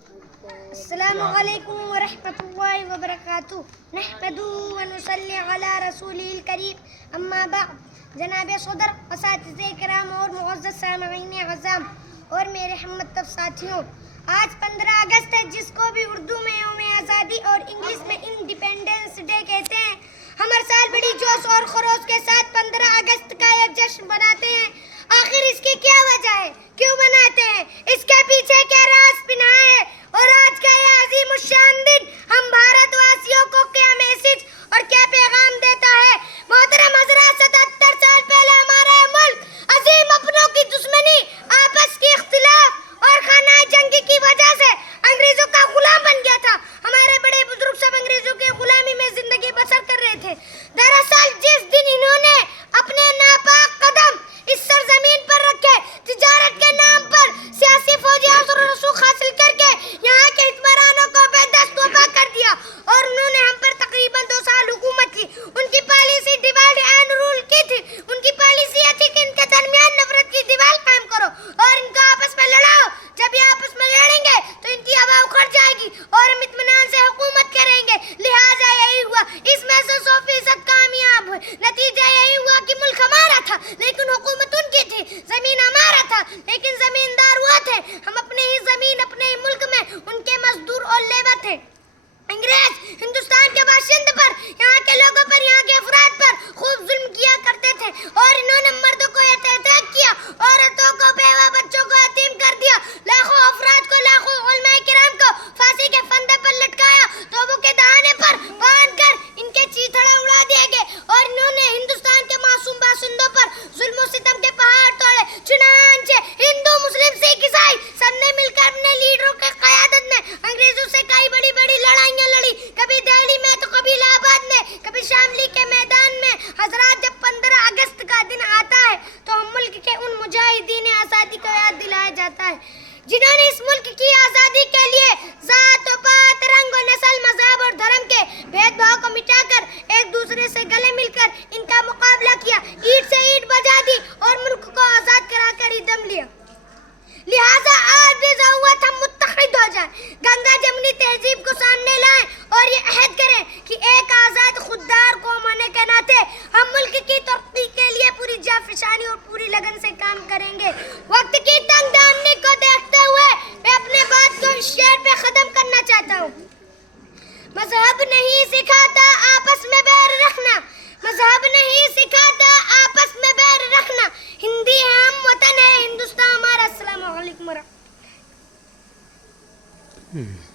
السلام علیکم ورحمۃ اللہ وبرکاتہ نحمدہ ونصلی علی رسولہ الکریم اما بعد جناب صدر، اساتذہ کرام اور معزز سامعین اعظام اور میرے ہمدرد ساتھیوں، آج 15 اگست ہے، جس کو بھی اردو میں یوم آزادی اور انگلش میں انڈیپینڈنس ڈے کہتے ہیں۔ ہم ہر سال بڑی جوش اور خروش کے ساتھ 15 اگست کا ایک جشن مناتے ہیں۔ آخر اس کی کیا وجہ ہے؟ کیوں مناتے ہیں؟ اس کے پیچھے کیا راز پنہا ہے؟ اور آج کا یہ عظیم الشان دن ہم بھارت واسیوں کو کیا میسج اور کیا پیغام دیتا ہے؟ محترم حضرات، 77 سال پہلے ہمارا ملک عظیم اپنوں کی دشمنی، آپس کی اختلاف اور خانہ جنگی کی وجہ سے انگریزوں کا غلام بن گیا تھا۔ ہمارے بڑے بزرگ سب انگریزوں کی غلامی میں زندگی بسر کر رہے تھے۔ دراصل جس دن انہوں نے اپنے ناپاک قدم اس سرزمین پر رکھے، تجارت کے نام پر سیاسی فوجی اثر و رسوخ حاصل کر کے یہاں کے حکمرانوں کو بے دست توبہ کر دیا اور انہوں نے ہم پر تقریباً 2 سال حکومت کی۔ ان کی پالیسی ڈیوائڈ اینڈ رول کی تھی۔ ان کی پالیسی یہ تھی کہ ان کے درمیان نفرت کی دیوار قائم کرو اور ان کو آپس میں لڑاؤ۔ جب یہ آپس میں لڑیں گے تو ان کی ہوا اکھڑ جائے گی اور ہم اطمینان سے حکومت کریں گے۔ لہٰذا یہی ہوا، اس میں سے 100% کامیاب ہوئے۔ نتیجہ یہی ہوا کہ ملک ہمارا تھا لیکن حکومت ان کی تھی، زمین ہمارا تھا لیکن زمیندار وہ تھے۔ ہم اپنے ہی زمین، اپنے ہی ملک میں ان کے مزدور اور لیبر تھے۔ انگریز ہندوستان کے باشندوں پر، یہاں کے لوگوں پر، یہاں کے افراد پر خوب ظلم کیا کرتے تھے اور انہوں نے مردوں کو احتجاج کیا، عورتوں کو، بیوہ بچوں کو یتیم کر دیا، لاکھوں افراد کو، لاکھوں علماء کرام کو پھانسی کے پھندے پر لٹکایا، توبوں کے دہانے پر باندھ کر ان کے چیتھڑے اڑا دیے گئے اور انہوں نے ہندوستان کے معصوم باشندوں پر ظلم و ستم کے پہاڑ توڑے۔ چنانچہ ہندو، مسلم، سکھ، عیسائی سب نے مل کر اپنے لیڈروں کی قیادت میں انگریزوں سے کئی بڑی بڑی لڑائیاں لڑی، کبھی دہلی میں تو کبھی الہ آباد میں، کبھی شاملی کے میدان میں۔ حضرات، جب 15 اگست کا دن آتا ہے تو ہم ملک کے ان مجاہدین آزادی کو یاد دلایا جاتا ہے جنہوں نے اس ملک کی آزادی کے لیے ذات و پات، رنگ و نسل، مذہب اور دھرم کے بھید بھاؤ کو مٹا کر ایک دوسرے سے گلے مل کر ان کا مقابلہ کیا، اینٹ سے اینٹ بجا دی اور ملک کو آزاد کرا کر ہی دم لیا۔ لہٰذا آج بھی ضرورت ہم متحد ہو جائیں، گنگا جمنی تہذیب کو سامنے لائیں اور یہ عہد کریں کہ ایک آزاد خوددار قوم ہونے کے ناطے ہم ملک کی ترقی کے لیے پوری جانفشانی اور پوری لگن سے کام کریں گے۔ وقت کی تنگ دامنی کو دیکھتے ہوئے میں اپنے بات کو اس شعر پہ ختم کرنا چاہتا ہوں۔ مذہب نہیں سکھاتا آپس میں بیر رکھنا، مذہب نہیں سکھاتا آپس میں بیر رکھنا، ہندی ہے ہم، وطن ہے ہندوستان ہمارا۔ السلام علیکم ورحمۃ اللہ۔